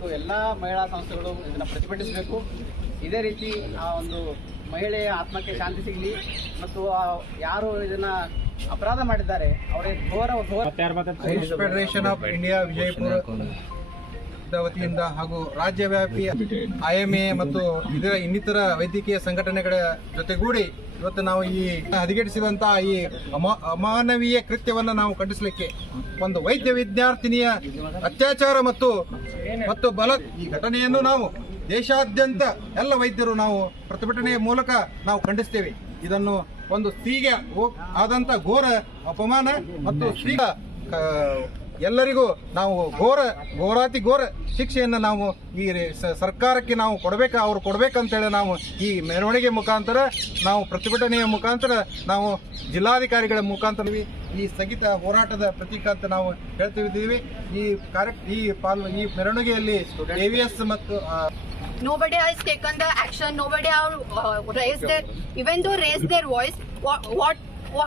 ಇವತ್ತು ಎಲ್ಲ ಮಹಿಳಾ ಸಂಸ್ಥೆಗಳು ಇದನ್ನು ಪ್ರತಿಭಟಿಸಬೇಕು. ಇದೇ ರೀತಿ ಆ ಒಂದು ಮಹಿಳೆಯ ಆತ್ಮಕ್ಕೆ ಶಾಂತಿ ಸಿಗಲಿ ಮತ್ತು ಆ ಯಾರು ಇದನ್ನ ಅಪರಾಧ ಮಾಡಿದ್ದಾರೆ ಅವರೇ ಘೋರ ಫೆಡರೇಷನ್ ಆಫ್ ಇಂಡಿಯಾ ವಿಜಯಪುರ ದ ವತಿಯಿಂದ ಹಾಗೂ ರಾಜ್ಯವ್ಯಾಪಿ ಐಎಂಎ ಮತ್ತು ಇದರ ಇನ್ನಿತರ ವೈದ್ಯಕೀಯ ಸಂಘಟನೆಗಳ ಜೊತೆಗೂಡಿ ಇವತ್ತು ನಾವು ಈ ಹದಗೆಡಿಸಿದಂತಹ ಈ ಅಮ ಅಮಾನವೀಯ ಕೃತ್ಯವನ್ನು ನಾವು ಖಂಡಿಸಲಿಕ್ಕೆ ಒಂದು ವೈದ್ಯ ವಿದ್ಯಾರ್ಥಿನಿಯ ಅತ್ಯಾಚಾರ ಮತ್ತು ಮತ್ತು ಬಲ ಈ ಘಟನೆಯನ್ನು ನಾವು ದೇಶಾದ್ಯಂತ ಎಲ್ಲ ವೈದ್ಯರು ನಾವು ಪ್ರತಿಭಟನೆಯ ಮೂಲಕ ನಾವು ಖಂಡಿಸ್ತೇವೆ. ಇದನ್ನು ಒಂದು ಸ್ತ್ರೀಗೆ ಆದಂತ ಘೋರ ಅಪಮಾನ ಮತ್ತು ಸ್ತ್ರೀ ಎಲ್ಲರಿಗೂ ನಾವು ಘೋರ ಘೋರಾತಿ ಘೋರ ಶಿಕ್ಷೆಯನ್ನು ನಾವು ಈ ಸರ್ಕಾರಕ್ಕೆ ನಾವು ಕೊಡಬೇಕು ಅವ್ರು ಕೊಡಬೇಕಂತೇಳಿ ನಾವು ಈ ಮೆರವಣಿಗೆ ಮುಖಾಂತರ ನಾವು ಪ್ರತಿಭಟನೆಯ ಮುಖಾಂತರ ನಾವು ಜಿಲ್ಲಾಧಿಕಾರಿಗಳ ಮುಖಾಂತರ ಈ ಸ್ಥಗಿತ ಹೋರಾಟದ ಪ್ರತೀಕ ಅಂತ ನಾವು ಹೇಳ್ತಿದ್ದೀವಿ. ಈ ಕಾರ್ಯ ಈ ಪಾಲ್ ಈ ಮೆರವಣಿಗೆಯಲ್ಲಿ ಎವಿಎಸ್ ಮತ್ತು nobody has taken the action. Nobody has uh, raised their even though raised their voice what what,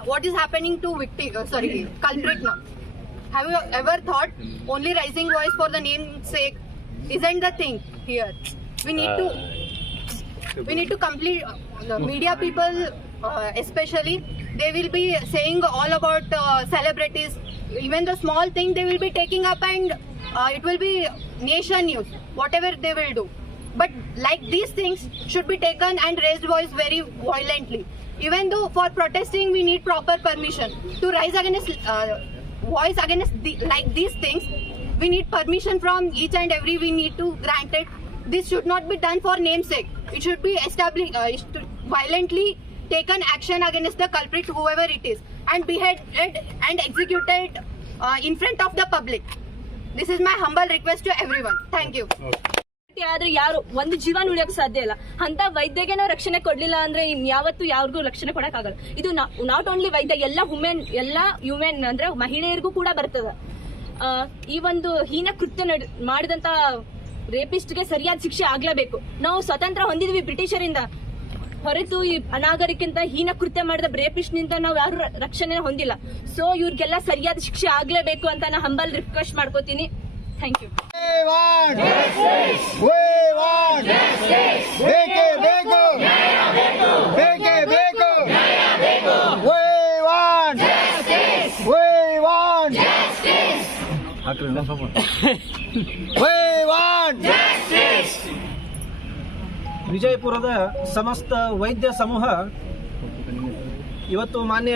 what is happening to victim uh, sorry culprit now? Have you ever thought only raising voice for the name's sake isn't the thing here? We need to we need to complete uh, the media people uh, especially they will be saying all about uh, celebrities. Even the small thing they will be taking up and uh, it will be nation news whatever they will do. But like these things should be taken and raised voice very violently. Even though for protesting we need proper permission to rise against uh, voice against the, like these things. We need permission from each and every we need to grant it. This should not be done for namesake. It should be established uh, violently taken action against the culprit whoever it is and beheaded and executed uh, in front of the public. This is my humble request to everyone. Thank you ಆದ್ರೆ ಯಾರು? ಒಂದು ಜೀವನ ಉಳಿಯಕ್ಕೆ ಸಾಧ್ಯ ಇಲ್ಲ. ಅಂತ ವೈದ್ಯಗೆ ನಾವು ರಕ್ಷಣೆ ಕೊಡ್ಲಿಲ್ಲ ಅಂದ್ರೆ ಯಾವತ್ತು ಯಾರಿಗೂ ರಕ್ಷಣೆ ಕೊಡಕ್ ಆಗಲ್ಲ ಇದು ನಾಟ್ ಓನ್ಲಿ ವೈದ್ಯ, ಎಲ್ಲ ವುಮೆನ್ ಎಲ್ಲ ಯುಮೆನ್ ಅಂದ್ರೆ ಮಹಿಳೆಯರಿಗೂ ಕೂಡ ಬರ್ತದ. ಈ ಒಂದು ಹೀನ ಕೃತ್ಯ ಮಾಡಿದಂತ ರೇಪಿಸ್ಟ್ಗೆ ಸರಿಯಾದ ಶಿಕ್ಷೆ ಆಗ್ಲೇಬೇಕು. ನಾವು ಸ್ವತಂತ್ರ ಹೊಂದಿದ್ವಿ ಬ್ರಿಟಿಷರಿಂದ. ಹೊರತು ಈ ಅನಾಗರಿಕಿಂತ ಹೀನ ಕೃತ್ಯ ಮಾಡಿದ ರೇಪಿಸ್ಟ್ನಿಂದ ನಾವು ಯಾರು ರಕ್ಷಣೆ ಹೊಂದಿಲ್ಲ. ಸೊ ಇವ್ರಿಗೆಲ್ಲ ಸರಿಯಾದ ಶಿಕ್ಷೆ ಆಗ್ಲೇಬೇಕು ಅಂತ ನಾ ಹಂಬಲ್ ರಿಕ್ವೆಸ್ಟ್ ಮಾಡ್ಕೋತೀನಿ. Thank you We want We want We want ವಿಜಯಪುರದ ಸಮಸ್ತ ವೈದ್ಯ ಸಮೂಹ ಇವತ್ತು ಮಾನ್ಯ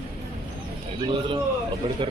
kilómetro, aparece